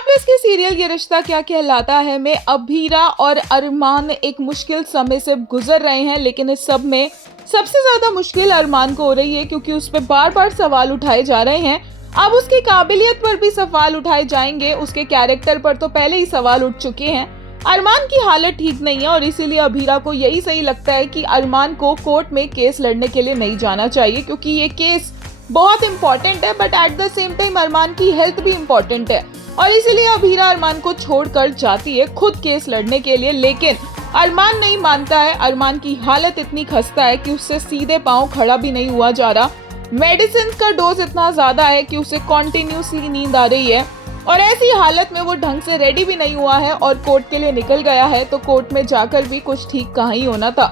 Star plus के serial ये रिश्ता क्या कहलाता है में अभीरा और अरमान एक मुश्किल समय से गुजर रहे हैं, लेकिन इस सब में सबसे ज्यादा मुश्किल अरमान को हो रही है क्योंकि उस पर बार बार सवाल उठाए जा रहे हैं। अब उसकी काबिलियत पर भी सवाल उठाए जाएंगे, उसके कैरेक्टर पर तो पहले ही सवाल उठ चुके हैं। अरमान की हालत ठीक नहीं है और इसीलिए अभीरा को यही सही लगता है कि अरमान को कोर्ट में केस लड़ने के लिए नहीं जाना चाहिए क्योंकि ये केस बहुत इंपॉर्टेंट है, but at the same time Arman की हेल्थ भी इंपॉर्टेंट है और इसीलिए अभीरा अरमान को छोड़कर जाती है खुद केस लड़ने के लिए। लेकिन अरमान नहीं मानता है। अरमान की हालत इतनी खस्ता है कि उससे सीधे पांव खड़ा भी नहीं हुआ जा रहा। मेडिसिन का डोज इतना ज्यादा है कि उसे कॉन्टिन्यूसली नींद आ रही है और ऐसी हालत में वो ढंग से रेडी भी नहीं हुआ है और कोर्ट के लिए निकल गया है, तो कोर्ट में जाकर भी कुछ ठीक कहाँ ही होना था।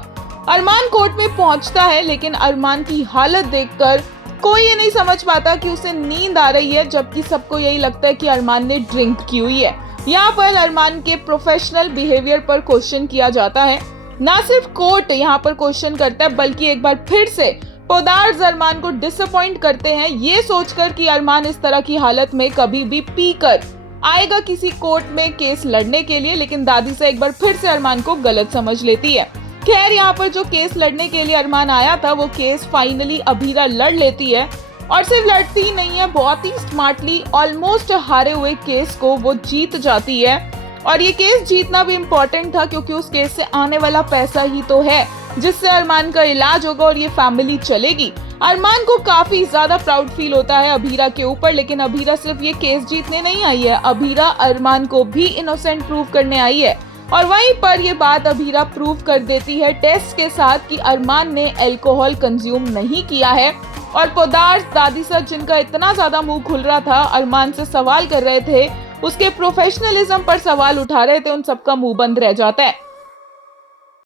अरमान कोर्ट में पहुंचता है, लेकिन अरमान की हालत देखकर कोई ये नहीं समझ पाता कि उसे नींद आ रही है, जबकि सबको यही लगता है कि अरमान ने ड्रिंक की हुई है। यहाँ पर अरमान के प्रोफेशनल बिहेवियर पर क्वेश्चन किया जाता है। ना सिर्फ कोर्ट यहाँ पर क्वेश्चन करता है, बल्कि एक बार फिर से पोदार्स अरमान को डिसअपॉइंट करते हैं, ये सोचकर कि अरमान इस तरह की हालत में कभी भी पीकर आएगा किसी कोर्ट में केस लड़ने के लिए। लेकिन दादी से एक बार फिर से अरमान को गलत समझ लेती है। खैर, यहाँ पर जो केस लड़ने के लिए अरमान आया था वो केस फाइनली अभीरा लड़ लेती है और सिर्फ लड़ती ही नहीं है, बहुत ही स्मार्टली ऑलमोस्ट हारे हुए केस को वो जीत जाती है। और ये केस जीतना भी इम्पोर्टेंट था क्योंकि उस केस से आने वाला पैसा ही तो है जिससे अरमान का इलाज होगा और ये फैमिली चलेगी। अरमान को काफी ज्यादा प्राउड फील होता है अभीरा के ऊपर, लेकिन अभीरा सिर्फ ये केस जीतने नहीं आई है, अभीरा अरमान को भी इनोसेंट प्रूव करने आई है। और वहीं पर ये बात अभीरा प्रूव कर देती है टेस्ट के साथ कि अरमान ने अल्कोहल कंज्यूम नहीं किया है। और पोदार्स दादी सर, जिनका इतना ज्यादा मुंह खुल रहा था, अरमान से सवाल कर रहे थे, उसके प्रोफेशनलिज्म पर सवाल उठा रहे थे, उन सबका मुंह बंद रह जाता है।